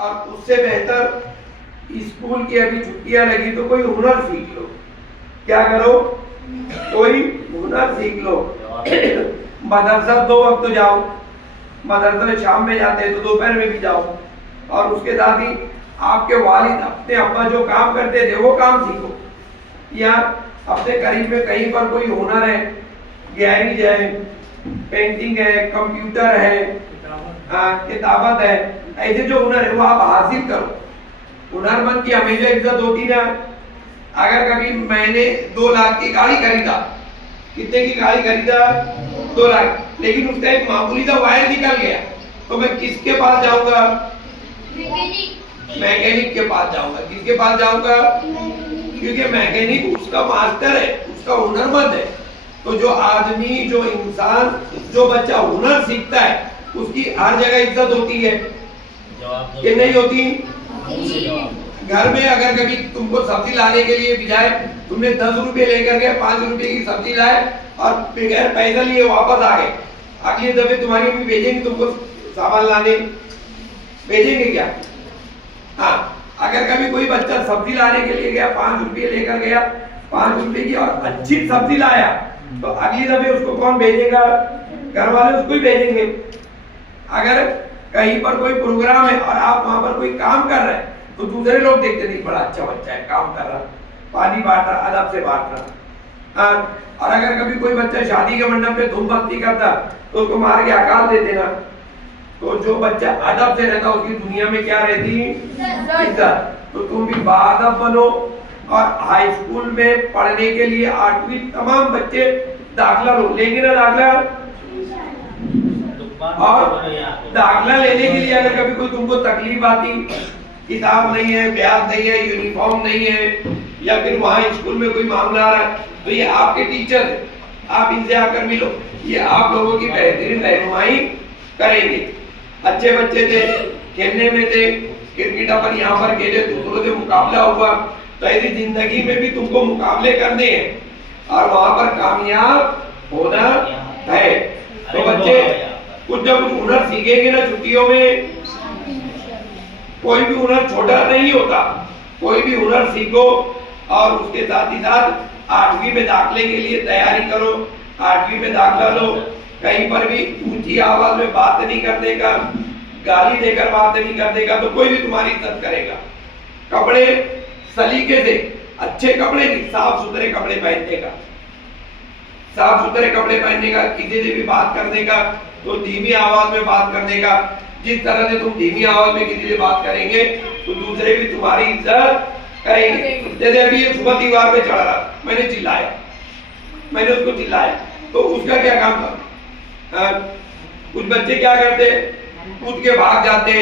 और उससे बेहतर स्कूल की अभी छुट्टियां लगी तो कोई हुनर सीख लो। क्या करो? कोई हुनर सीख लो। मदरसा 2 वक्त जाओ, मदरसा में शाम में जाते हैं तो दोपहर में भी जाओ, और उसके साथ ही आपके वालिद अपने अब्बा जो काम करते थे वो काम सीखो, या अपने करीब में कहीं पर कोई हुनर है, गैरेज है, पेंटिंग है, कंप्यूटर है, किताबत है, ऐसे जो हुनर है वो आप हासिल करो। हुनरमंद की हमेशा इज्जत होती ना। अगर कभी मैंने 2 लाख की गाड़ी खरीदा, कितने की गाड़ी खरीदा? 2 लाख, लेकिन उसका एक मामूली सा वायर निकल गया, तो मैं किसके पास जाऊंगा? मैकेनिक के पास जाऊंगा। किसके पास जाऊंगा? क्योंकि मैकेनिक उसका मास्टर है, उसका हुनरमंद है। तो जो आदमी, जो इंसान, जो बच्चा हुनर सीखता है उसकी हर जगह इज्जत होती है कि नहीं होती? घर में अगर कभी तुमको सब्जी लाने के लिए बजाय तुमने 10 रुपए लेकर गए, 5 रुपए की सब्जी लाए और बगैर पैसा लिए वापस आ गए, अगले दफे तुम्हारी मम्मी भेजेंगे तुमको सामान लाने? भेजेंगे क्या? हाँ, अगर कभी कोई बच्चा सब्जी लाने के लिए गया, 5 रुपये लेकर गया, 5 रुपए की और अच्छी सब्जी लाया, तो अगली दफे उसको कौन भेजेगा? घर वाले उसको ही भेजेंगे। अगर कहीं पर कोई प्रोग्राम है और आप वहां पर कोई काम कर रहे हैं तो दूसरे लोग देखते नहीं, बड़ा अच्छा बच्चा है, काम कर रहा, पानी बांट रहा, अदब से बांट रहा। और अगर कभी कोई बच्चा शादी के मंडप पे धूम मस्ती करता तो उसको मार के अकाल देते ना। तो जो बच्चा अदब से रहता उसकी दुनिया में क्या रहती? इज्जत। तो तुम भी बाअदब बनो। और हाई स्कूल में पढ़ने के लिए 8वीं तमाम बच्चे दाखिला लो, लेंगे ना दाखिला? और दाखिला लेने के लिए अगर कभी कोई तुमको तकलीफ आती, किताब नहीं है, ब्याज नहीं है, यूनिफॉर्म नहीं है, या फिर वहाँ स्कूल में कोई मामला आ रहा है, तो ये आपके टीचर है, आप इनसे आकर मिलो, ये आप लोगों की बेहतरीन रहनुमाई करेंगे। अच्छे बच्चे थे, खेलने में थे, क्रिकेट अपन यहाँ पर खेले, दूसरों से मुकाबला हुआ, तो ऐसी जिंदगी में भी तुमको मुकाबले करने हैं और वहां पर कामयाब होना है। तो बच्चे कुछ जब हुनर सीखेंगे ना छुट्टियों में, कोई भी हुनर छोटा नहीं होता, कोई भी हुनर सीखो और उसके साथ ही साथ 8वीं में दाखिले के लिए तैयारी करो। 8वीं में दाखिला लो, कहीं पर भी ऊंची आवाज में बात नहीं करने का, गाली देकर बात नहीं करने का, तो कोई भी तुम्हारी इज्जत करेगा। कपड़े सलीके से, अच्छे कपड़े नहीं, साफ सुथरे कपड़े पहनने का, साफ सुथरे कपड़े पहनने का, किसी से भी बात करने का तो धीमी आवाज में बात करने का। जिस तरह से तुम धीमी आवाज में किसी से बात करेंगे तो दूसरे भी तुम्हारी इज्जत करेंगे। जैसे अभी ये सुबह दीवार पे चढ़ रहा, मैंने चिल्लाया, मैंने उसको चिल्लाया, तो उसका क्या काम था? कुछ बच्चे क्या करते, कूद के भाग जाते,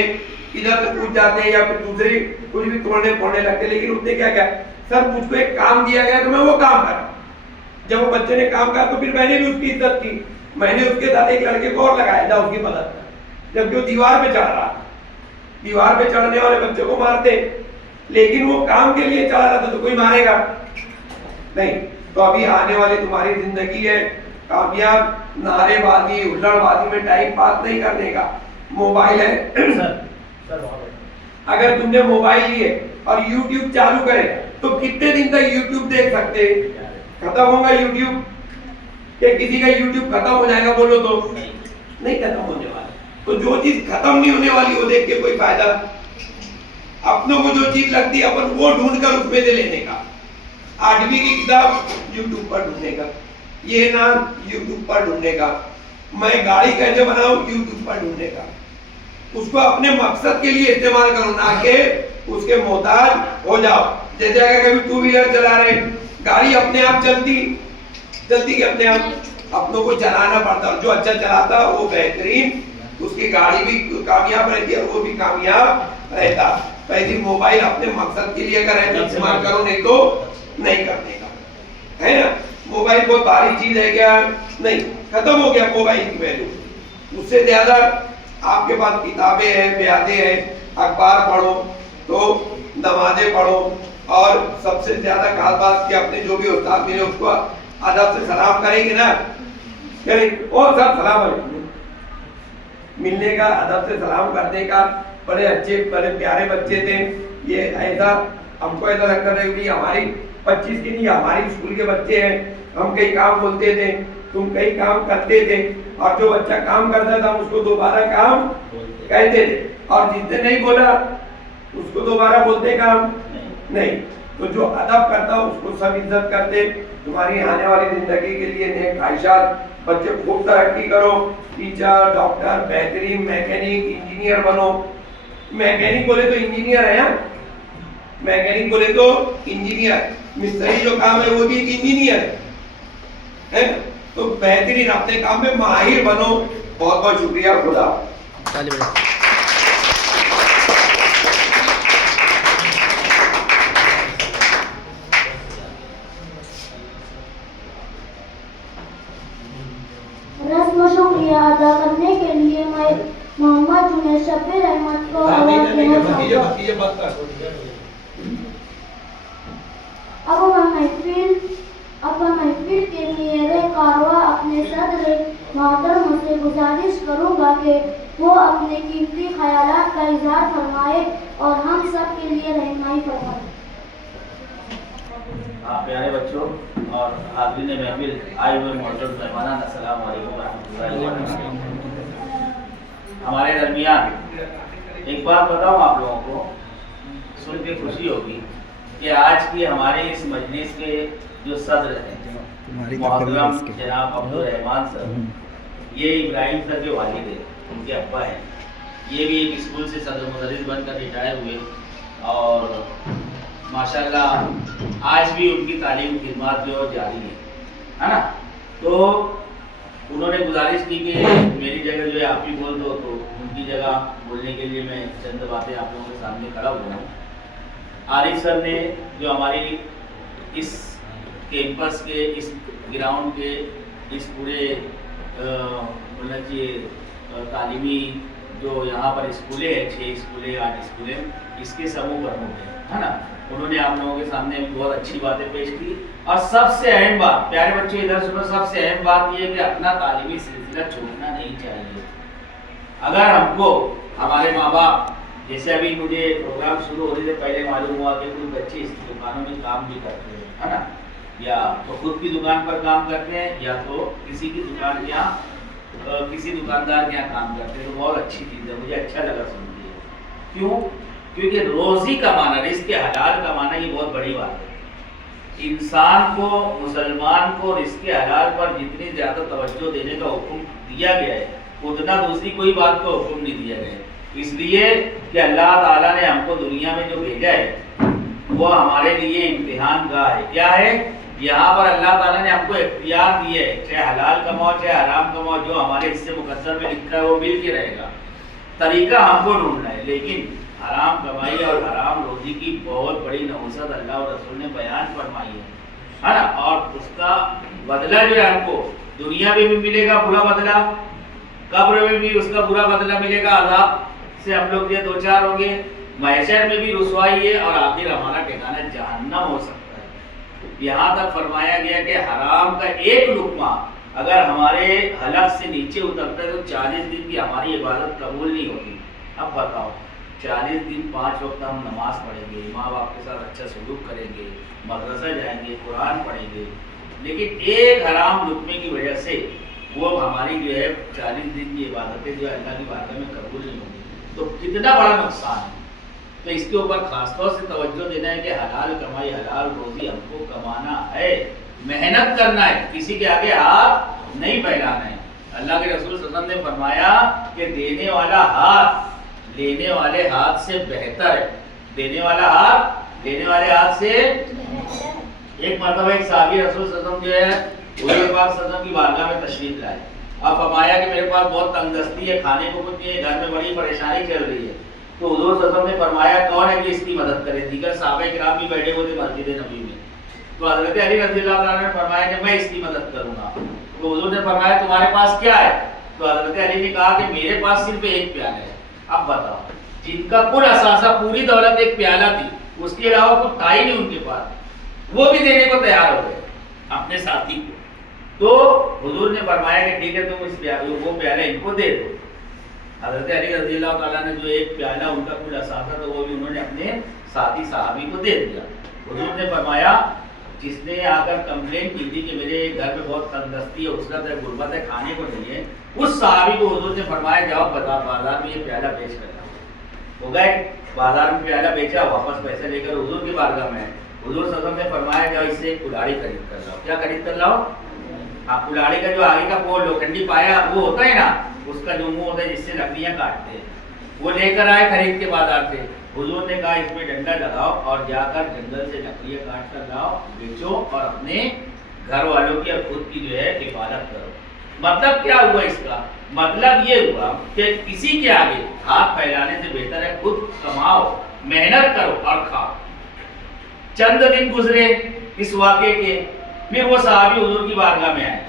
इधर से कूद जाते हैं, या फिर दूसरी कुछ भी तोड़ने फोड़ने लगते। लेकिन उसने क्या किया? सर मुझको एक काम दिया गया तो मैं वो काम करा। जब वो बच्चे ने काम करा तो फिर मैंने भी उसकी इज्जत की, मैंने उसके साथ एक लड़के को और लगाया था उसकी मदद कर, जबकि वो दीवार पे चढ़ रहा। दीवार पे चढ़ने वाले बच्चे को मारते, लेकिन वो काम के लिए चढ़ रहा था तो कोई मारेगा नहीं। तो अभी आने वाली तुम्हारी जिंदगी है कामयाब, नारेबाजी हुल्लड़बाजी में टाइम पास नहीं करने का। मोबाइल है, अगर तुमने मोबाइल लिए और YouTube चालू करे तो कितने दिन तक YouTube देख सकते? खत्म होगा YouTube? कि किसी का YouTube खत्म हो जाएगा? बोलो तो नहीं खत्म होने वाला। तो जो चीज खत्म नहीं होने वाली वो देख के कोई फायदा? अपनों को जो चीज लगती है अपन वो ढूंढ कर उसमें से लेने का। 8वीं की किताब YouTube पर ढूंढने का, ये ना YouTube पर ढूंढने का, मैं गाड़ी कैसे बनाऊं YouTube पर ढूंढने का। उसको अपने मकसद के लिए इस्तेमाल करो, ना कि उसके मोहताज हो जाओ। जैसे अगर कभी 2 व्हीलर चला रहे, गाड़ी अपने आप चलती कि अपने आप? अपनों को चलाना पड़ता, और जो अच्छा चलाता वो बेहतरीन, उसकी गाड़ी भी कामयाब रहती है और वो भी कामयाब रहता। तो ऐसी मोबाइल अपने मकसद के लिए अगर इस्तेमाल करो, नहीं तो नहीं करने का, है ना। मोबाइल बहुत भारी चीज है क्या? नहीं, खत्म हो गया मोबाइल की वैल्यू। उससे ज्यादा आपके पास किताबें हैं, ब्याजें हैं, अखबार पढ़ो, तो नमाजें पढ़ो, और सबसे ज्यादा खास बात कि अपने जो भी उस्ताद मिले उसको अदब से सलाम करेंगे ना, करेंगे, और सब सलाम अलैकुम, मिलने का, अदब से सलाम करने का, बड़े अच्छे बड़े प्यारे बच्चे थे। ये ऐसा हमको ऐसा लगता था कि हमारी 25 की नहीं हमारी स्कूल के बच्चे हैं, हम कई काम बोलते थे, तुम कई काम करते थे, और जो बच्चा काम करता था उसको दोबारा काम कहते थे, और जिसने नहीं बोला उसको दोबारा बोलते काम नहीं। तो जो अदब करता उसको सब इज्जत करते। तुम्हारी आने वाली जिंदगी के लिए नेक ख्वाहिशात, बच्चे खूब तरक्की करो, टीचर, डॉक्टर, बेहतरीन मैकेनिक, इंजीनियर बनो। मैकेनिक बोले तो इंजीनियर है, मैकेनिक बोले तो इंजीनियर, मिस्त्री जो काम है वो भी एक इंजीनियर है। तो बेहतरीन अपने काम में माहिर बनो। बहुत बहुत शुक्रिया, खुदा। रस्म शुक्रिया अदा करने के लिए मैं मोहम्मद जुनैद शफीर अहमद को आवाज़ देना चाहूँगा। अब महफिल के मेरे कारवा अपने सदर मोहतरम से गुजारिश करूँगा कि वो अपने कीमती ख्यालात का इजहार फरमाए और हम सब के लिए रहनुमाई फरमाए। प्यारे बच्चों और हाज़रीन महफिल, आए हुए मोहतरम मेहमान, अस्सलाम वालेकुम रहमतुल्लाहि व बरकातहू। हमारे दरमियान एक बात बताऊं आप लोगों को, सुन के खुशी होगी कि आज की हमारे इस मजलिस के जो सदर हैं मोहतरम जनाब अब्दुल रहमान सर, ये इब्राहिम सर के वालिद हैं, उनके अब्बा हैं। ये भी एक स्कूल से सदर मुदर्रिस बनकर रिटायर हुए और माशाल्लाह आज भी उनकी तालीम खिदमत जो जारी है ना। तो उन्होंने गुजारिश की कि मेरी जगह जो है आप ही बोल दो, तो उनकी जगह बोलने के लिए मैं चंद बातें आप लोगों के सामने खड़ा हुआ हूँ। आरिफ सर ने जो हमारी इस कैंपस के, इस ग्राउंड के, इस पूरे बोलना चाहिए तालीमी जो यहाँ पर स्कूलें हैं, 6 स्कूलें 8 स्कूलें, इसके समूह प्रमुख हैं, है ना। उन्होंने आप लोगों के सामने बहुत अच्छी बातें पेश की। और सबसे अहम बात, प्यारे बच्चे इधर सुनो, सबसे अहम बात ये कि अपना तालीमी सिलसिला छोड़ना नहीं चाहिए। अगर हमको हमारे माँ बाप, जैसे अभी मुझे प्रोग्राम शुरू होने से पहले मालूम हुआ कि कुछ बच्चे इस दुकानों में काम भी करते हैं, है ना, या तो खुद की दुकान पर काम करते हैं या तो किसी की दुकान के यहाँ किसी दुकानदार के यहाँ काम करते हैं, तो बहुत अच्छी चीज़ है, मुझे अच्छा लगा सुन के। क्यों? क्योंकि रोजी कमाना, रिज़्क़ हलाल कमाना, ये बहुत बड़ी बात है। इंसान को, मुसलमान को रिज़्क़ हलाल पर जितनी ज़्यादा तवज्जो देने का हुक्म दिया गया है, उतना दूसरी कोई बात का हुक्म नहीं दिया गया है। इसलिए कि अल्लाह ताला ने हमको दुनिया में जो भेजा है वो हमारे लिए इम्तिहान गाह है। क्या है? यहाँ पर अल्लाह ताला ने हमको इख्तियार दिए है, चाहे हलाल कमाओ चाहे हराम कमाओ, जो हमारे हिस्से मुकद्दर में लिखा है वो मिल के रहेगा। तरीका हमको ढूंढना है, लेकिन हराम कमाई और हराम रोजी की बहुत बड़ी नहुसत अल्लाह और रसूल ने बयान फरमाई है ना। और उसका बदला जो है हमको दुनिया में भी मिलेगा बुरा बदला, कब्र में भी उसका बुरा बदला मिलेगा, अज़ाब से हम लोग ये 2-4 होंगे, महशर में भी रुसवाई है और आखिर हमारा ठिकाना जहन्नम हो सकता है। यहाँ तक फरमाया गया कि हराम का एक लुकमा अगर हमारे हलक से नीचे उतरता है तो 40 दिन की हमारी इबादत कबूल नहीं होती। अब बताओ, 40 दिन 5 वक्त हम नमाज पढ़ेंगे, माँ बाप के साथ अच्छा सलूक करेंगे, मदरसा जाएंगे, कुरान पढ़ेंगे, लेकिन एक हराम लुकमे की वजह से वो हमारी जो है 40 दिन की इबादतें जो है अल्लाह की बारगाह में कबूल नहीं होगी, तो कितना बड़ा नुकसान है। तो इसके ऊपर खासतौर से तवज्जो देना है कि हलाल कमाई, हलाल रोजी हमको कमाना है, मेहनत करना है, किसी के आगे हाथ नहीं फैलाना है। अल्लाह के रसूल सल्लल्लाहु अलैहि वसल्लम ने फरमाया कि देने वाला हाथ लेने वाले हाथ से बेहतर है। देने वाला हाथ लेने वाले हाथ से। एक मरतबा एक साहबी रसूल सल्लल्लाहु अलैहि वसल्लम जो है हुजूर पाक सल्लल्लाहु अलैहि वसल्लम की बारगाह में तशरीफ लाए। अब फरमाया कि मेरे पास बहुत तंगदस्ती है, खाने को कुछ नहीं है, घर में बड़ी परेशानी चल रही है। तो हुजूर सल्लल्लाहु अलैहि वसल्लम ने फरमाया कौन है कि इसकी मदद करे। दीगर सहाबा किराम भी बैठे हुए थे मस्जिद नबी में। तो हज़रत अली रज़ियल्लाहु अन्हु ने फरमाया कि मैं इसकी मदद करूंगा। तो हुजूर ने फरमाया तुम्हारे पास क्या है? तो हज़रत अली ने कहा कि मेरे पास सिर्फ एक प्याला है। अब बताओ, जिनका कुल असासा पूरी दौलत एक प्याला थी, उसके अलावा कुछ था ही नहीं उनके पास, वो भी देने को तैयार हो गए अपने साथी को। तो हुजूर ने फरमाया कि ठीक है तुम इस वो प्याला इनको दे दो। हज़रत अली रज़ी अल्लाह ताला ने जो एक प्याला उनका कुल असासा था वो भी उन्होंने अपने साथी सहाबी को दे दिया। हुजूर ने फरमाया जिसने आकर कंप्लेंट की थी कि मेरे घर में बहुत तंदुरुस्ती है, उसरत है, गुर्बत है, खाने को नहीं है, उस सहाबी को हुजूर ने फरमाया जाओ बाजार में ये प्याला बेच कर लाओ। वो गए बाजार में प्याला बेचा, वापस पैसे लेकर हुजूर की बारगाह में। हुजूर सल्लल्लाहु अलैहि वसल्लम ने फरमाया जाओ इससे कुल्हाड़ी खरीद कर लाओ। क्या खरीद कर लाओ? आप कुल्हाड़ी का जो आगे का वो लोखंडी पाया वो होता है ना, उसका जो मुंह होता है जिससे लकड़ियां काटते हैं, वो लेकर आए खरीद के बाजार से। हुजूर ने कहा इसमें डंडा लगाओ और जाकर जंगल से लकड़ियां काट कर लाओ, बेचो और अपने घर वालों की और खुद की जो है हिफाजत करो। मतलब क्या हुआ इसका? मतलब ये हुआ कि किसी के आगे हाथ फैलाने से बेहतर है खुद कमाओ, मेहनत करो और खाओ। चंद दिन गुजरे इस वाक़े के, फिर वो सहाबी हुजूर की बारगाह में आए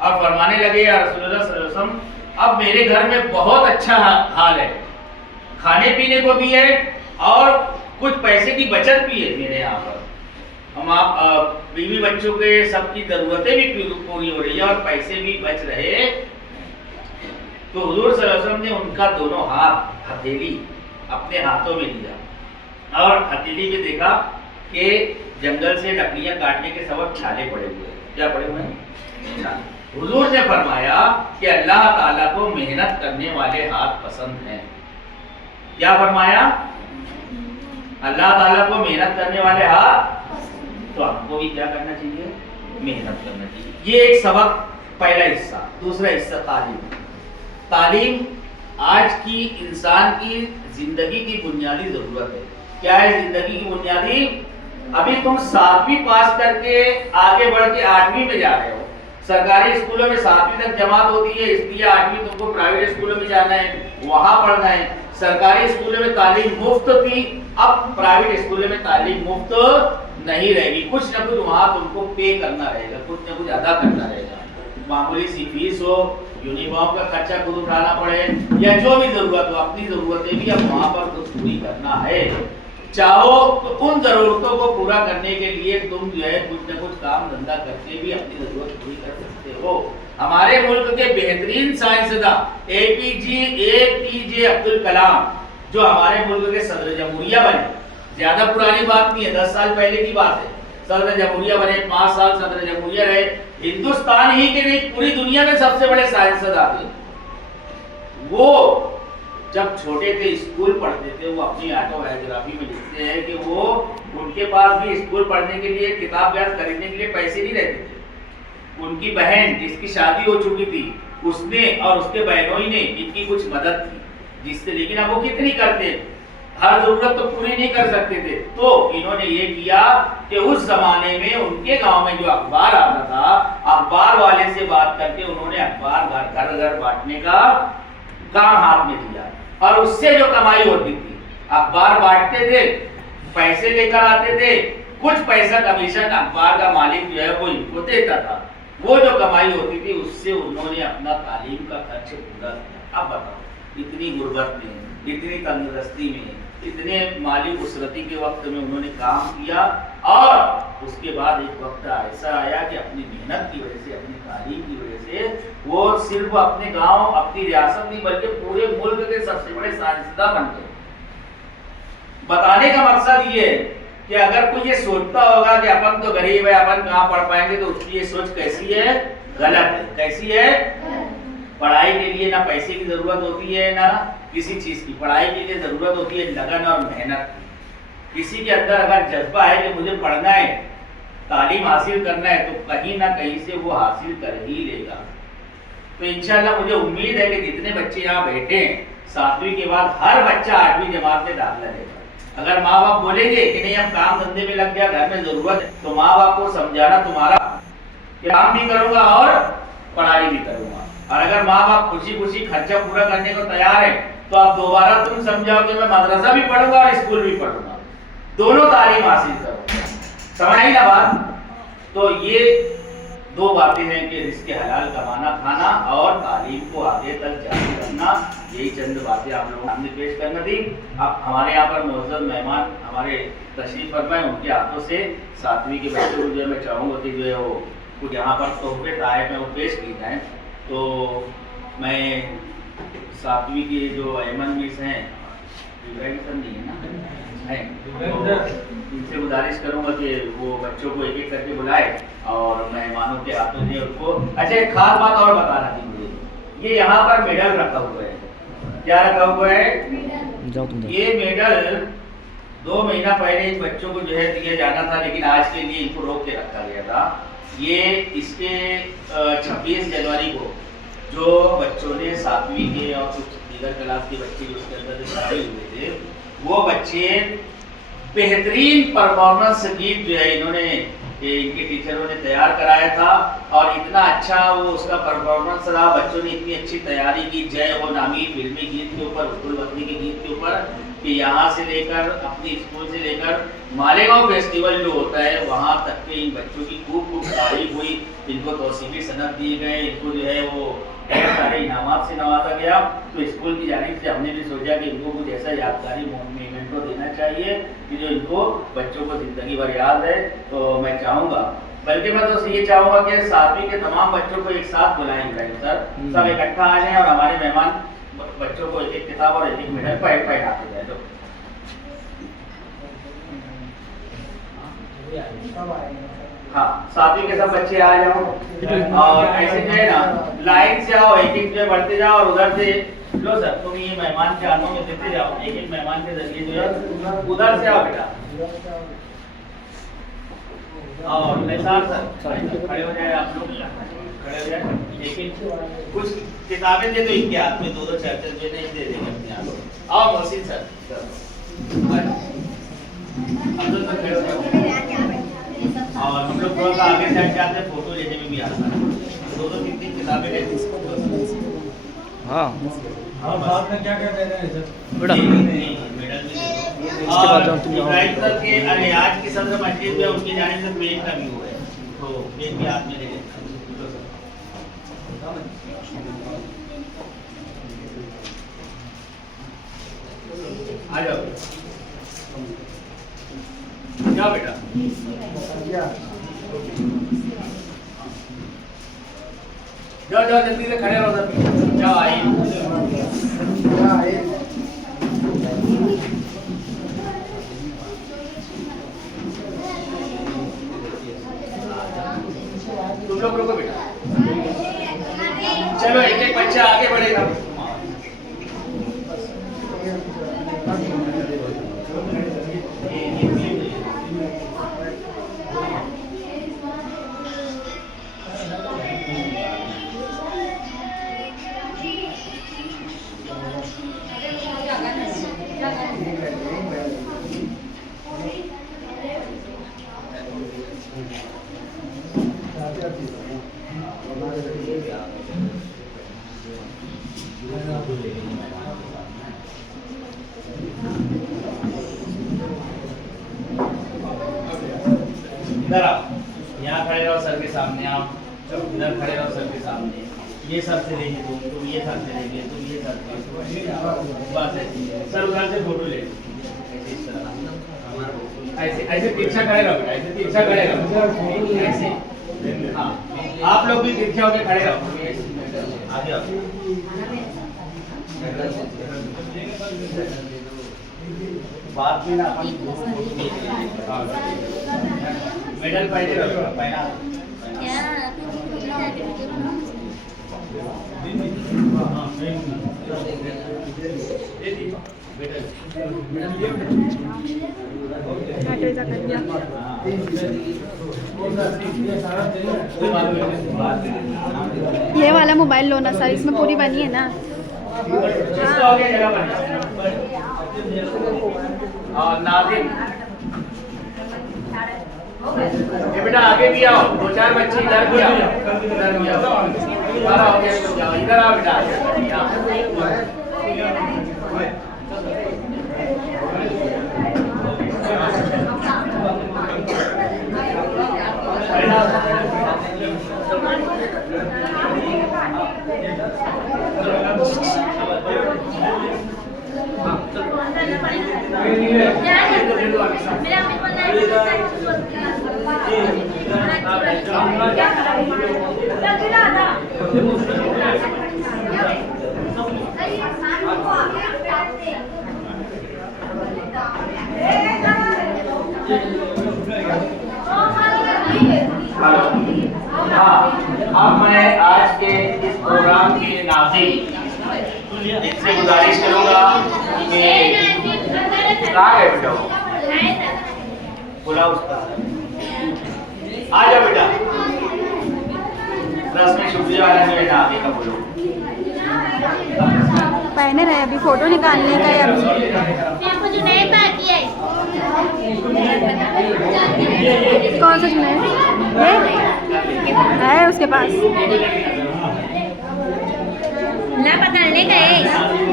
और फरमाने लगे या रसूलुल्लाह सल्लल्लाहु अलैहि वसल्लम अब मेरे घर में बहुत अच्छा हाल है, खाने पीने को भी है और कुछ पैसे की बचत भी है मेरे यहाँ पर। हम आप बीवी बच्चों के सबकी जरूरतें भी पूरी हो रही है और पैसे भी बच रहे। तो हुजूर सल्लल्लाहु अलैहि वसल्लम ने उनका दोनों हाथ हथेली अपने हाथों में लिया और हथेली में देखा कि जंगल से लकड़ियां काटने के सबब छाले पड़े हुए हैं। क्या पड़े हुए हैं? हुजूर ने फरमाया कि अल्लाह ताला को मेहनत करने वाले हाथ पसंद हैं। क्या फरमाया? अल्लाह ताला को मेहनत करने वाले हाथ, तो हमको भी क्या करना चाहिए? मेहनत करना चाहिए। ये एक सबक पहला हिस्सा। दूसरा हिस्सा तालीम। तालीम आज की इंसान की जिंदगी की बुनियादी जरूरत है। क्या है जिंदगी की बुनियादी? अभी तुम 7वीं पास करके आगे बढ़ के 8वीं में जा रहे हो। सरकारी स्कूलों में 7वीं तक जमात होती है, इसलिए 8वीं तुमको प्राइवेट स्कूलों में जाना है, वहां पढ़ना है। सरकारी स्कूलों में तालीम मुफ्त थी, अब प्राइवेट स्कूलों में तालीम मुफ्त नहीं रहेगी। कुछ ना कुछ वहां तुमको पे करना रहेगा, कुछ ना कुछ अदा करना रहेगा। मामूली सी फीस हो, यूनिफॉर्म का खर्चा खुद उठाना पड़े या जो भी जरूरत हो, अपनी जरूरतें भी अब वहां पर खुद पूरी करना है। चाहो तो उन जरूरतों को पूरा करने के लिए तुम जो है कुछ न कुछ काम धंधा करके भी अपनी जरूरत पूरी कर सकते हो। हमारे मुल्क के बेहतरीन साइंसदां APJ अब्दुल कलाम जो हमारे मुल्क के सदर जमहूरिया बने, ज्यादा पुरानी बात नहीं है, 10 साल पहले की बात है। सदर जमहूरिया बने, 5 साल सदर जमहूरिया रहे। हिंदुस्तान ही के नहीं पूरी दुनिया में सबसे बड़े साइंसदां थे। वो जब छोटे थे स्कूल पढ़ते थे, वो अपनी ऑटोबायोग्राफी में लिखते हैं कि वो उनके पास भी स्कूल पढ़ने के लिए किताब व्यास खरीदने के लिए पैसे नहीं रहते थे। उनकी बहन जिसकी शादी हो चुकी थी उसने और उसके बहनोई ने इनकी कुछ मदद की जिससे, लेकिन अब वो कितनी करते, हर जरूरत तो पूरी नहीं कर सकते थे। तो इन्होंने ये किया कि उस जमाने में उनके गांव में जो अखबार आता था, अखबार वाले से बात करके उन्होंने अखबार घर घर बांटने का काम हाथ में दिया और उससे जो कमाई होती थी, अखबार बांटते थे, पैसे लेकर आते थे, कुछ पैसा कमीशन अखबार का मालिक जो है वो इनको देता था। वो जो कमाई होती थी उससे उन्होंने अपना तालीम का खर्च पूरा किया। अब बताओ इतनी गुर्बत में, इतनी तंदुरुस्ती में, इतने माली उसरती के वक्त में उन्होंने काम किया और उसके बाद एक वक्त ऐसा आया कि अपनी मेहनत की वजह से, अपनी तालीम की वजह से वो सिर्फ अपने गांव, अपनी रियासत नहीं बल्कि पूरे मुल्क के सबसे बड़े साइंसदां बन गए। बताने का मकसद ये है कि अगर कोई ये सोचता होगा कि अपन तो गरीब है, अपन कहाँ पढ़ पाएंगे, तो उसकी ये सोच कैसी है? गलत है। कैसी है? पढ़ाई के लिए ना पैसे की जरूरत होती है ना किसी चीज की। पढ़ाई के लिए जरूरत होती है लगन और मेहनत। किसी के अंदर अगर जज्बा है कि मुझे पढ़ना है, तालीम हासिल करना है, तो कहीं ना कहीं से वो हासिल कर ही लेगा। तो इंशाल्लाह मुझे उम्मीद है कि जितने बच्चे यहाँ बैठे हैं, 7वीं के बाद हर बच्चा 8वीं जमात में दाखिला लेगा। अगर माँ बाप बोलेंगे कि नहीं हम काम धंधे में लग गया, घर में जरूरत है, तो माँ बाप को समझाना तुम्हारा कि काम भी करूंगा और पढ़ाई भी करूंगा। और अगर माँ बाप खुशी खुशी खर्चा पूरा करने को तैयार है, तो आप दोबारा तुम समझाओ कि मैं मदरसा भी पढ़ूंगा और स्कूल भी पढ़ूंगा, दोनों तालीम हासिल करूंगा। समझ आई ना बात? तो ये 2 बातें हैं कि रिज़्क़ हलाल कमाना खाना और तालीम को आगे तक जारी रखना। यही चंद बातें आप लोगों के सामने पेश करना थी। अब हमारे यहाँ पर मुअज़्ज़ज़ मेहमान हमारे तशरीफ़ फरमाए, उनके हाथों से 7वीं के बच्चों को जो है मैं चाहूँगा कि जो है वो कुछ यहाँ पर तोहफे ताए में वो पेश की जाएँ। तो मैं सातवीं के जो अहमद मिस हैं, इब्राहिम सर नहीं है ना, है, तो इनसे गुजारिश करूंगा कि वो बच्चों को एक एक करके बुलाए और मेहमानों के हाथों में उनको। अच्छा, एक खास बात और बताना थी मुझे, ये यहाँ पर मेडल रखा हुआ है। क्या रखा हुआ है? ये मेडल 2 महीना पहले इन बच्चों को जो है दिया जाना था, लेकिन आज के लिए इनको रोक के रखा गया था। ये इसके 26 जनवरी को जो बच्चों ने 7वीं के और कुछ दीगर क्लास के बच्चे जो उसके अंदर शामिल हुए थे, वो बच्चे बेहतरीन परफॉर्मेंस गीत जो है इन्होंने इनके टीचरों ने तैयार कराया था, और इतना अच्छा वो उसका परफॉर्मेंस रहा। बच्चों ने इतनी अच्छी तैयारी की, जय हो नामी फिल्मी गीत के ऊपर, उर्दू बकरी के गीत के ऊपर, कि यहाँ से लेकर अपनी स्कूल से लेकर मालेगांव फेस्टिवल जो होता है वहाँ तक के इन बच्चों की खूब खूब तारीफ हुई। इनको तौसीफी सनद दिए गए, इनको जो है वो बहुत सारे इनामात से नवाजा गया। तो स्कूल की जानिब से हमने भी सोचा कि इनको कुछ ऐसा यादगारी मोमेंटो देना चाहिए कि जो इनको बच्चों को ज़िंदगी भर याद है। तो मैं चाहूँगा, बल्कि मैं तो ये चाहूँगा कि 7वीं के तमाम बच्चों को एक साथ बुलाएं इब्राहिम सर, सब इकट्ठा आ जाएं और हमारे मेहमान बच्चों को एक एक किताब और एक एक मेडल पहनाते जाए। तो हाँ, 7वीं के सब बच्चे आ जाओ और ऐसे जो है ना लाइन से आओ, एक एक जो बढ़ते जाओ और उधर से लो सर, तुम ये मेहमान के हाथों में देते जाओ, एक एक मेहमान के जरिए जो है उधर से आओ बेटा। और निसार सर खड़े हो जाए, आप लोग खड़े हो जाए, लेकिन कुछ किताबें दे दो इनके हाथ में, 2-2 चैप्टर जो है दे देंगे अपने हाथ में। आओ मोहसिन सर, अब्दुल सर खड़े हो जाओ, और हम लोग थोड़ा सा आगे साइड जाते हैं, फोटो लेने में भी आता है। 2-3 किताबें ले हाँ और बाद में क्या क्या दे रहे हैं सर? बेटा मेडल भी इब्राहिम सर के अरे आज की सदर मस्जिद में उनकी जानिब से पेज का भी हुआ है, तो पेज भी हाथ में ले लेते हैं। आ जाओ, जाओ बेटा, जाओ जाओ जल्दी से खड़े रहो सर, जाओ आइए। तुम लोग रुको बेटा, चलो एक एक बच्चा आगे बढ़ेगा। इधर आओ, यहाँ खड़े रहो सर के सामने, आप इधर खड़े रहो सर के सामने। ये सर से लेंगे, तुम ये सर से लेंगे, तुम ये सर से, बस ऐसे सर उधर से फोटो ले, ऐसे ऐसे तिरछा खड़े रहो, ऐसे तिरछा खड़े रहो, ऐसे। हाँ, आप लोग भी तिरछा होकर खड़े रहो, आगे आओ। बात में ना मेडल पहले रखो, पहना ये वाला मोबाइल लो ना सर, इसमें पूरी बनी है ना। और नाज़िम, ये बेटा आगे भी आओ, 2-4 बच्चे इधर भी आओ, इधर भी आओ, इधर आओ, इधर आओ बेटा, हाँ, अब मैं आज के इस प्रोग्राम के नाज़रीन इनसे गुजारिश करूंगा कि कहाँ गए बेटा वो? बुला उसका। आ जाओ बेटा। रस्म शुक्रिया वाला जो है ना आगे का बोलो। पहने रहे अभी फोटो निकालने का है अभी। कौन सा चुना है उसके पास। ना पकड़ने का है,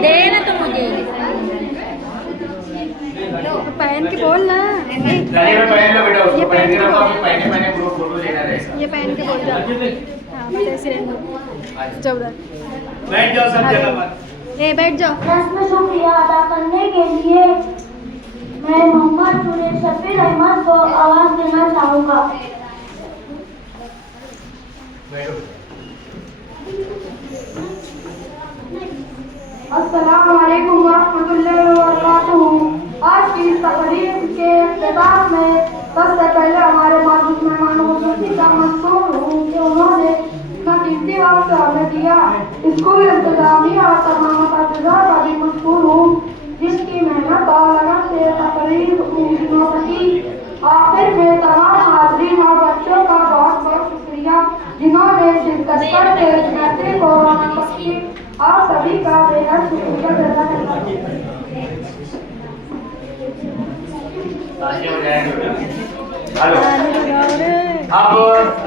दे ना तो मुझे। तो पहन के बोल ना। गले में पहन लो बेटा उसको, पहन के रखो, अभी पहने ग्रुप फोटो लेना रहेगा। ये पहन के बोल जाओ। हाँ बस ऐसे रहने दो। जाओ उधर। बैठ जाओ सब जगह पर। ए बैठ जाओ। रस्म शुक्रिया अदा करने के लिए मैं मोहम्मद जुनेद शफीर अहमद को आवाज देना चाहूँगा। बैठो। अस्सलामु अलैकुम वरहमतुल्लाहि वबरकातुहू। आज की इस तकरीर के इख्तिताम में सबसे पहले हमारे मौजूद मेहमानों को खुशी का मशहूर हूँ कि उन्होंने इतना कीमती वक्त हमें दिया। स्कूल इंतजामिया और तमाम असातिज़ा का भी मशहूर हूँ जिसकी मेहनत और लगन से तकरीर की। आखिर में तमाम हाज़रीन और बच्चों का बहुत बहुत शुक्रिया जिन्होंने शिरकत करके इस महफिल को रौनक बख्शी और सभी का बेहद शुक्रिया अदा करता हूँ। हेलो। अब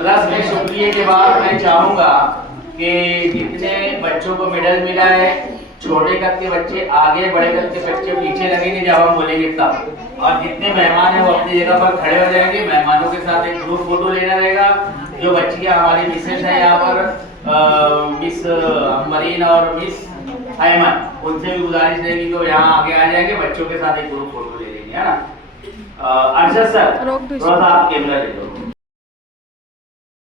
रस्म शुक्रिया के बाद मैं चाहूंगा कि जितने बच्चों को मेडल मिला है, छोटे कद के बच्चे आगे, बड़े कद के बच्चे पीछे लगेंगे जब हम बोलेंगे तब, और जितने मेहमान हैं वो अपनी जगह पर खड़े हो जाएंगे। मेहमानों के साथ एक ग्रुप फोटो लेना रहेगा। जो बच्चियां हमारी मिसेस हैं यहाँ पर, मिस मरीन और मिस हैमन, उनसे भी गुजारिश रहेगी कि वो यहाँ आगे आ जाएंगे, बच्चों के साथ एक ग्रुप फोटो ले लेंगे, है ना। अरशद सर, रोक दो। थोड़ा सा आप कैमरा ले लो।